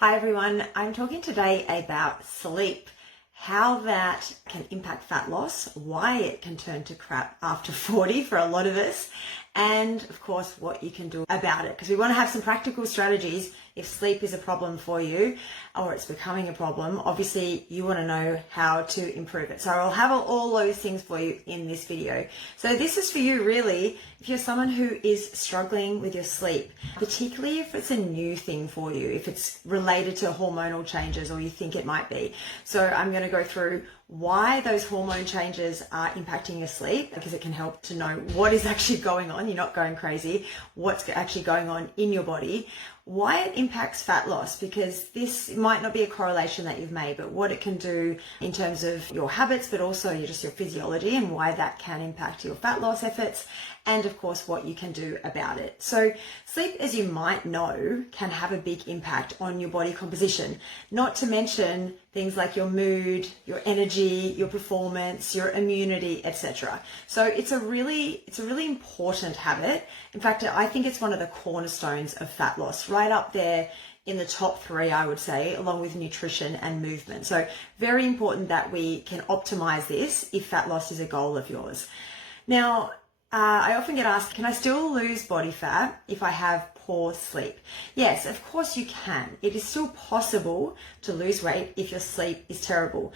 Hi everyone, I'm talking today about sleep, how that can impact fat loss, why it can turn to crap after 40 for a lot of us, and of course what you can do about it, because we want to have some practical strategies. If sleep is a problem for you or it's becoming a problem, obviously you want to know how to improve it. So I'll have all those things for you in this video. So this is for you really if you're someone who is struggling with your sleep, particularly if it's a new thing for you, if it's related to hormonal changes or you think it might be. So I'm going to go through why those hormone changes are impacting your sleep, because it can help to know what is actually going on. You're not going crazy. What's actually going on in your body, why it impacts fat loss, because this might not be a correlation that you've made, but what it can do in terms of your habits, but also just your physiology and why that can impact your fat loss efforts, and of course what you can do about it. So sleep, as you might know, can have a big impact on your body composition, not to mention things like your mood, your energy, your performance, your immunity, etc. So it's a really important habit. In fact, I think it's one of the cornerstones of fat loss, right up there in the top three, I would say, along with nutrition and movement. So very important that we can optimize this if fat loss is a goal of yours. Now, I often get asked, can I still lose body fat if I have poor sleep? Yes, of course you can. It is still possible to lose weight if your sleep is terrible.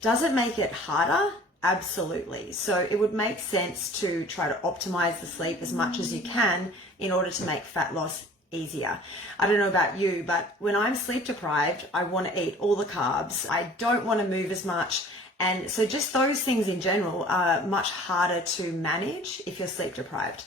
Does it make it harder? Absolutely. So it would make sense to try to optimize the sleep as much as you can in order to make fat loss easier. I don't know about you, but when I'm sleep deprived, I want to eat all the carbs. I don't want to move as much. And so just those things in general are much harder to manage if you're sleep deprived.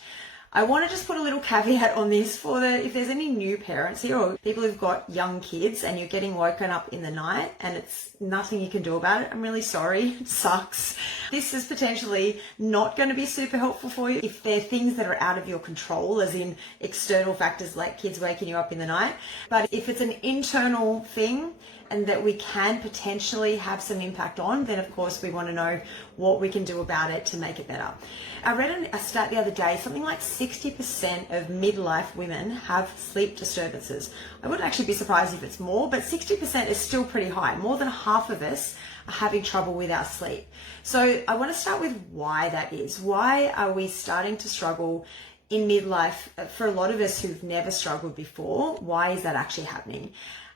I want to just put a little caveat on this if there's any new parents here or people who've got young kids and you're getting woken up in the night and it's nothing you can do about it. I'm really sorry. It sucks. This is potentially not going to be super helpful for you if there are things that are out of your control, as in external factors like kids waking you up in the night. But if it's an internal thing and that we can potentially have some impact on, then of course we want to know what we can do about it to make it better. I read a stat the other day, something like 60% of midlife women have sleep disturbances. I wouldn't actually be surprised if it's more, but 60% is still pretty high. More than half of us are having trouble with our sleep. So I want to start with why that is. Why are we starting to struggle in midlife? For a lot of us who've never struggled before, why is that actually happening?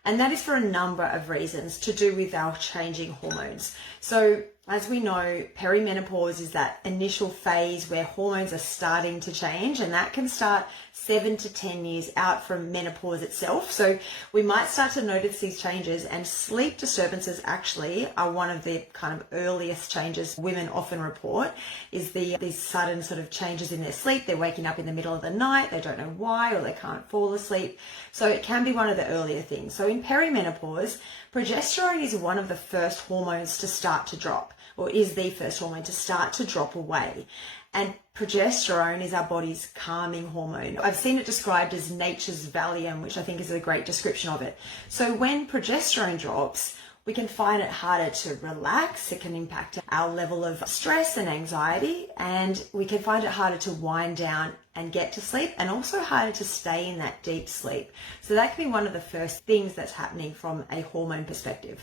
And that is for a number of reasons to do with our changing hormones. So as we know, perimenopause is that initial phase where hormones are starting to change, and that can start 7 to 10 years out from menopause itself. So we might start to notice these changes, and sleep disturbances actually are one of the kind of earliest changes women often report, is these sudden sort of changes in their sleep. They're waking up in the middle of the night, they don't know why, or they can't fall asleep. So it can be one of the earlier things. So in perimenopause, progesterone is one of the first hormones to start to drop, or is the first hormone to start to drop away. And progesterone is our body's calming hormone. I've seen it described as nature's Valium, which I think is a great description of it. So when progesterone drops, we can find it harder to relax. It can impact our level of stress and anxiety, and we can find it harder to wind down and get to sleep, and also harder to stay in that deep sleep. So that can be one of the first things that's happening from a hormone perspective.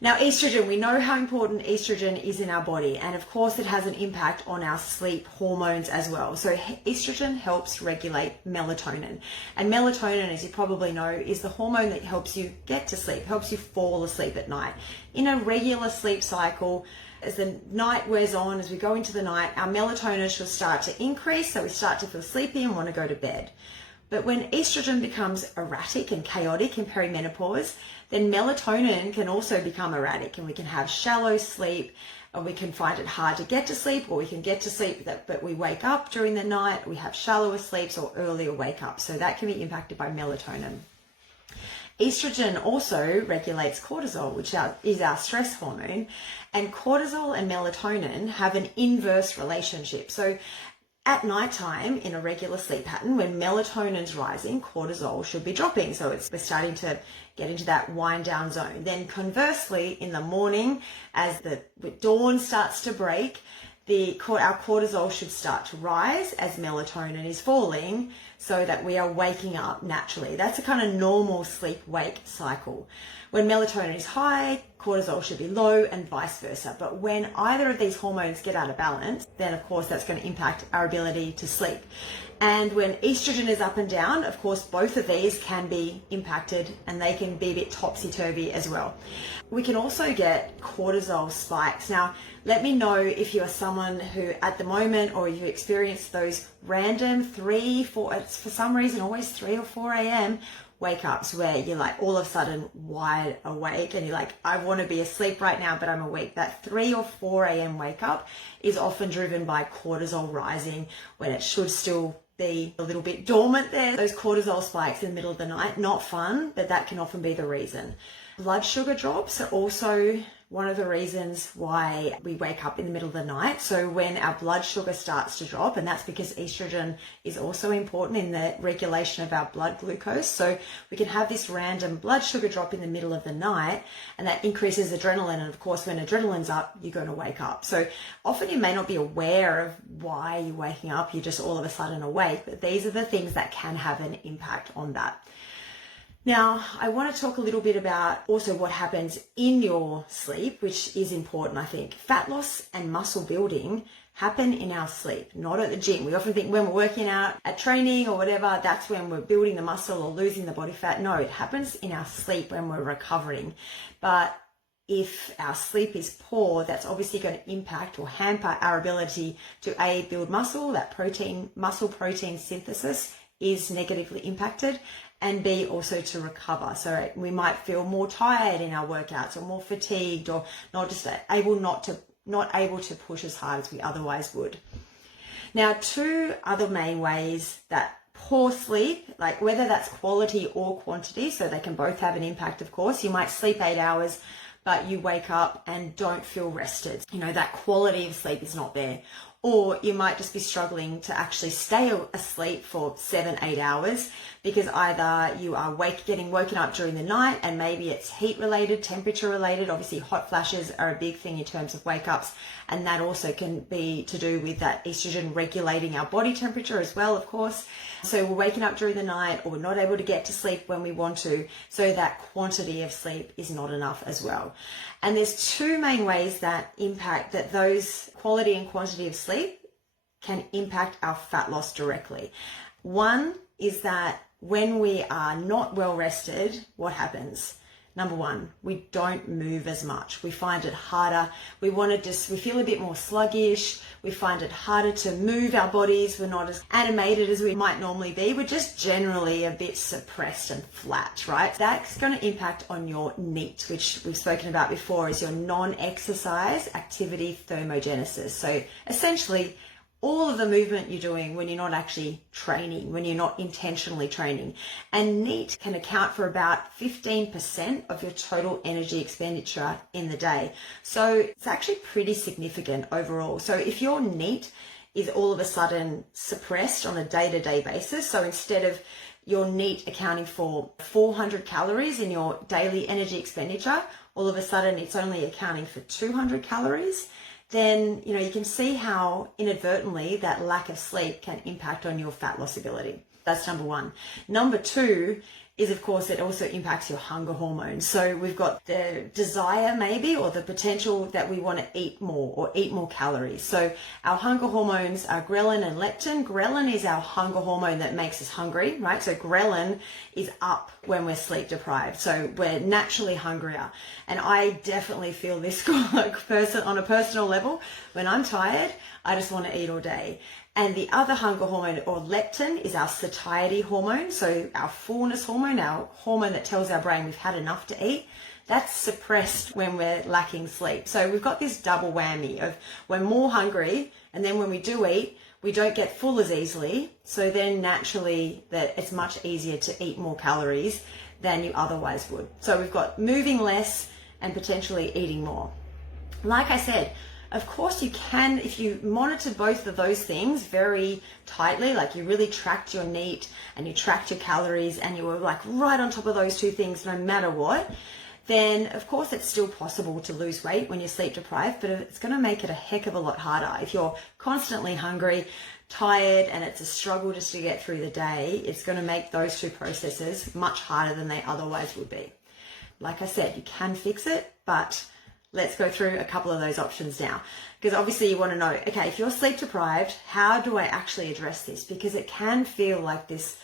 Now, estrogen, we know how important estrogen is in our body, and of course it has an impact on our sleep hormones as well. So estrogen helps regulate melatonin, and melatonin, as you probably know, is the hormone that helps you get to sleep, helps you fall asleep at night. In a regular sleep cycle, as the night wears on, as we go into the night, our melatonin should start to increase, so we start to feel sleepy and want to go to bed. But when estrogen becomes erratic and chaotic in perimenopause, then melatonin can also become erratic, and we can have shallow sleep, and we can find it hard to get to sleep, or we can get to sleep but we wake up during the night, we have shallower sleeps or earlier wake up. So that can be impacted by melatonin. Estrogen also regulates cortisol, which is our stress hormone, and cortisol and melatonin have an inverse relationship. So at nighttime, in a regular sleep pattern, when melatonin's rising, cortisol should be dropping. So we're starting to get into that wind down zone. Then conversely, in the morning, as the dawn starts to break, our cortisol should start to rise as melatonin is falling. so that we are waking up naturally. That's a kind of normal sleep-wake cycle. When melatonin is high, cortisol should be low, and vice versa. But when either of these hormones get out of balance, then of course that's going to impact our ability to sleep. And when estrogen is up and down, of course, both of these can be impacted and they can be a bit topsy-turvy as well. We can also get cortisol spikes. Now, let me know if you are someone who at the moment, or you experience those random 3, 4, it's for some reason always 3 or 4 a.m. wake ups where you're like all of a sudden wide awake and you're like, I want to be asleep right now, but I'm awake. That 3 or 4 a.m. wake up is often driven by cortisol rising when it should still be a little bit dormant there. Those cortisol spikes in the middle of the night, not fun, but that can often be the reason. Blood sugar drops are also one of the reasons why we wake up in the middle of the night. So when our blood sugar starts to drop, and that's because estrogen is also important in the regulation of our blood glucose. So we can have this random blood sugar drop in the middle of the night, and that increases adrenaline. And of course, when adrenaline's up, you're going to wake up. So often you may not be aware of why you're waking up. You're just all of a sudden awake. But these are the things that can have an impact on that. Now, I want to talk a little bit about also what happens in your sleep, which is important, I think. Fat loss and muscle building happen in our sleep, not at the gym. We often think when we're working out at training or whatever, that's when we're building the muscle or losing the body fat. No, it happens in our sleep when we're recovering. But if our sleep is poor, that's obviously going to impact or hamper our ability to A, build muscle, that muscle protein synthesis is negatively impacted, and B, also to recover. So we might feel more tired in our workouts or more fatigued, or not able to push as hard as we otherwise would. Now, 2 other main ways that poor sleep, like whether that's quality or quantity, so they can both have an impact, of course. You might sleep 8 hours, but you wake up and don't feel rested. You know, that quality of sleep is not there. Or you might just be struggling to actually stay asleep for 7-8 hours because either you are getting woken up during the night, and maybe it's heat related, temperature related. Obviously hot flashes are a big thing in terms of wake ups, and that also can be to do with that estrogen regulating our body temperature as well, of course. So we're waking up during the night, or we're not able to get to sleep when we want to, so that quantity of sleep is not enough as well. And there's 2 main ways that impact that those quality and quantity of sleep can impact our fat loss directly. One is that when we are not well rested, what happens? Number 1, we don't move as much. We find it harder. We feel a bit more sluggish. We find it harder to move our bodies. We're not as animated as we might normally be. We're just generally a bit suppressed and flat, right? That's going to impact on your NEAT, which we've spoken about before, is your non-exercise activity thermogenesis. So essentially, all of the movement you're doing when you're not actually training, when you're not intentionally training. And NEAT can account for about 15% of your total energy expenditure in the day. So it's actually pretty significant overall. So if your NEAT is all of a sudden suppressed on a day-to-day basis, so instead of your NEAT accounting for 400 calories in your daily energy expenditure, all of a sudden it's only accounting for 200 calories, then you can see how inadvertently that lack of sleep can impact on your fat loss ability. That's number 1. Number 2 is, of course, it also impacts your hunger hormones. So we've got the desire maybe, or the potential that we want to eat more or eat more calories. So our hunger hormones are ghrelin and leptin. Ghrelin is our hunger hormone that makes us hungry, right? So ghrelin is up when we're sleep deprived. So we're naturally hungrier. And I definitely feel this on a personal level. When I'm tired, I just want to eat all day. And the other hunger hormone, or leptin, is our satiety hormone. So our fullness hormone, our hormone that tells our brain we've had enough to eat, that's suppressed when we're lacking sleep. So we've got this double whammy of we're more hungry, and then when we do eat, we don't get full as easily. So then naturally that it's much easier to eat more calories than you otherwise would. So we've got moving less and potentially eating more. Like I said, of course you can, if you monitor both of those things very tightly, like you really tracked your NEAT and you tracked your calories and you were like right on top of those 2 things no matter what, then of course it's still possible to lose weight when you're sleep deprived, but it's going to make it a heck of a lot harder. If you're constantly hungry, tired, and it's a struggle just to get through the day, it's going to make those two processes much harder than they otherwise would be. Like I said, you can fix it, but let's go through a couple of those options now. Because obviously you want to know, okay, if you're sleep deprived, how do I actually address this? Because it can feel like this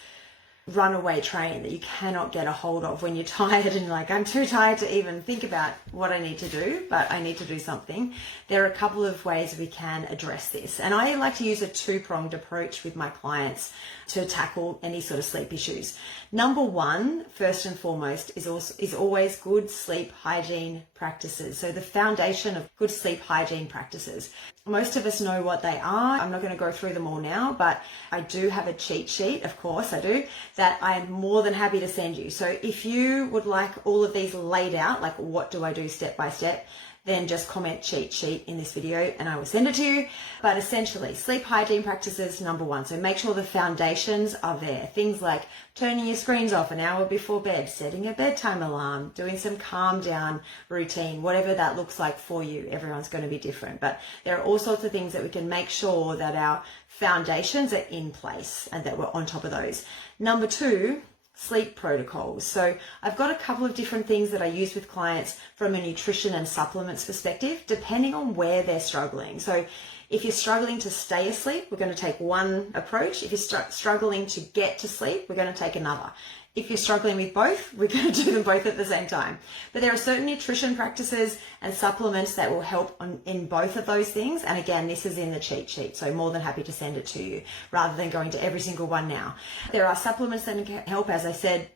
runaway train that you cannot get a hold of when you're tired and like, I'm too tired to even think about what I need to do, but I need to do something. There are a couple of ways we can address this. And I like to use a two-pronged approach with my clients to tackle any sort of sleep issues. Number one, first and foremost, is always good sleep hygiene practices. So the foundation of good sleep hygiene practices. Most of us know what they are. I'm not going to go through them all now, but I do have a cheat sheet, of course I do, that I'm more than happy to send you. So if you would like all of these laid out, like what do I do step by step, then just comment cheat sheet in this video and I will send it to you. But essentially, sleep hygiene practices, number one. So make sure the foundations are there. Things like turning your screens off an hour before bed, setting a bedtime alarm, doing some calm down routine, whatever that looks like for you. Everyone's going to be different. But there are all sorts of things that we can make sure that our foundations are in place and that we're on top of those. Number two, sleep protocols. So I've got a couple of different things that I use with clients from a nutrition and supplements perspective, depending on where they're struggling. So if you're struggling to stay asleep, we're going to take one approach. If you're struggling to get to sleep, we're going to take another. If you're struggling with both, we're going to do them both at the same time. But there are certain nutrition practices and supplements that will help in both of those things. And again, this is in the cheat sheet, so more than happy to send it to you rather than going to every single one now. There are supplements that can help, as I said,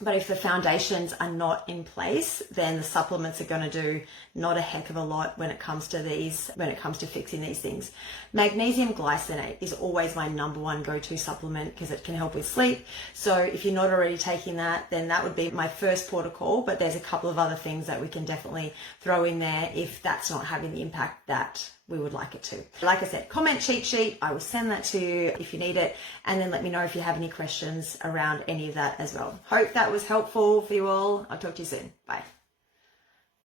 but if the foundations are not in place, then the supplements are going to do not a heck of a lot when it comes to fixing these things. Magnesium glycinate is always my number one go-to supplement because it can help with sleep. So if you're not already taking that, then that would be my first port of call, but there's a couple of other things that we can definitely throw in there if that's not having the impact that we would like it to. Like I said, comment cheat sheet. I will send that to you if you need it. And then let me know if you have any questions around any of that as well. Hope that was helpful for you all. I'll talk to you soon. Bye.